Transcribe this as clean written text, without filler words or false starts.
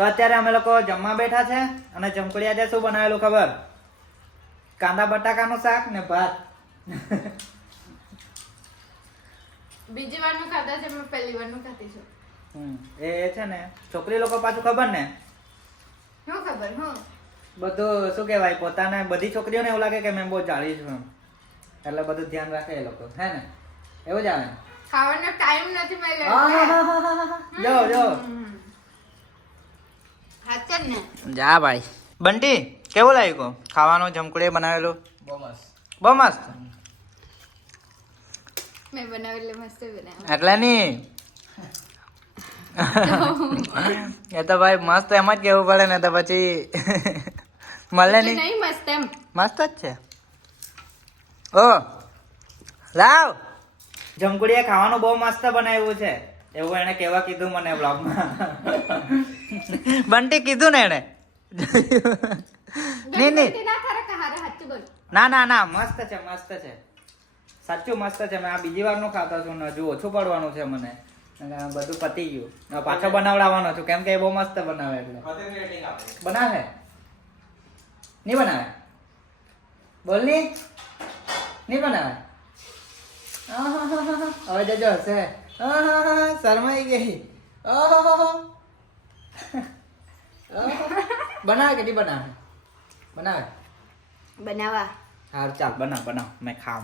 તો અત્યારે અમે લોકો જમવા બેઠા છે અને જમકડી આજે શું બનાવેલું ખબર? કાંદા બટાકાનું શાક ને ભાત. બીજી વારનું ખાધા છે, મેં પહેલી વારનું ખાધી છું. એ છે ને છોકરી લોકો પાછું ખબર ને શું ખબર હું બધું શું કહેવાય, પોતાને બધી છોકરીઓને એવું લાગે કે મેં બહુ જાડી છું એમ. એટલે બધું ધ્યાન રાખે એ લોકો, હે ને? એવું જ આવે. ખાવાનો ટાઈમ નથી મળ્યો. જો જો હાચે ને. જા ભાઈ. બંટી કેવું લાગ્યું ખાવાનું? જમકુડી બનાવેલું બહુ મસ્ત. બહુ મસ્ત. મેં બનાવેલું મસ્ત બનાવ્યું. એટલે નહીં એ તો ભાઈ મસ્ત એમ જ કેવું પડે ને, તો પછી મળે નહીં. નહીં મસ્ત એમ. મસ્ત જ છે. ઓ લાવ, જમકુડીએ ખાવાનું બહુ મસ્ત બનાવ્યું છે એવું એને કેવા કીધું મને બ્લોગમાં. બંટી કીધું ને એને. નહીં નહીં, ના ખરે કહારે હાચું બોલ. ના ના ના, મસ્ત છે મસ્ત છે, સાચું મસ્ત છે. મેં આ બીજી વાર નું ખાતો છું ને હજુ ઓછું પડવાનું છે મને, અને આ બધું પતી ગયું. હવે પાછો બનાવડાવવાનો છું કેમ કે એ બહુ મસ્ત બનાવે. એટલે બનાવે નહીં બનાવે? બોલ ની નહીં બનાવે? હવે જજો હશે. શરમાઈ ગઈ. બનાવે કે નહીં બનાવે? બનાવે. બનાવા. હારું ચાલ બનાવ બનાવ, મેં ખાવ.